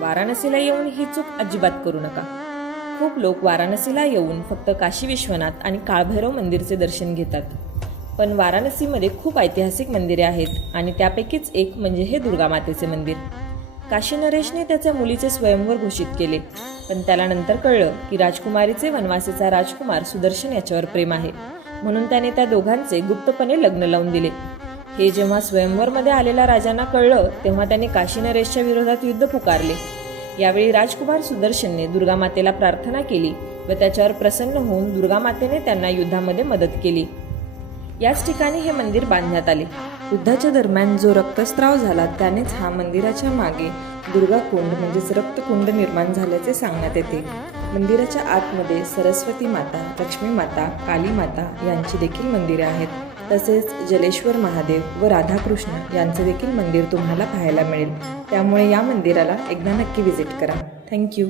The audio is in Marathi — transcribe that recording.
वाराणसीला येऊन ही चूक अजिबात करू नका। खूप लोक वाराणसीला येऊन फक्त काशी विश्वनाथ आणि काळभैरव मंदिरचे दर्शन घेतात, पण वाराणसीमध्ये खूप ऐतिहासिक मंदिरे आहेत आणि त्यापैकीच एक म्हणजे हे दुर्गा मातेचे मंदिर। काशी नरेशने त्याच्या मुलीचे स्वयंवर घोषित केले, पण त्याला नंतर कळलं की राजकुमारीचे वनवासीचा राजकुमार सुदर्शन याच्यावर प्रेम आहे, म्हणून त्याने त्या दोघांचे गुप्तपणे लग्न लावून दिले। हे जेव्हा स्वयंवरमध्ये आलेल्या राजांना कळलं तेव्हा त्याने काशी नरेशच्या विरोधात युद्ध पुकारले। यावेळी राजकुमार सुदर्शनने दुर्गामातेला प्रार्थना केली व त्याच्यावर प्रसन्न होऊन दुर्गामातेने त्यांना युद्धामध्ये मदत केली। याच ठिकाणी हे मंदिर बांधण्यात आले। युद्धाच्या दरम्यान जो रक्तस्राव झाला त्यानेच हा मंदिराच्या मागे दुर्गा कुंड म्हणजेच रक्तकुंड निर्माण झाल्याचे सांगण्यात येते। मंदिराच्या आतमध्ये सरस्वती माता, लक्ष्मी माता, काली माता यांची देखील मंदिरे आहेत। तसेच जलेश्वर महादेव व राधाकृष्ण यांचे देखील मंदिर तुम्हाला पाहायला मिळेल। त्यामुळे या मंदिराला एकदा नक्की व्हिजिट करा। थँक्यू।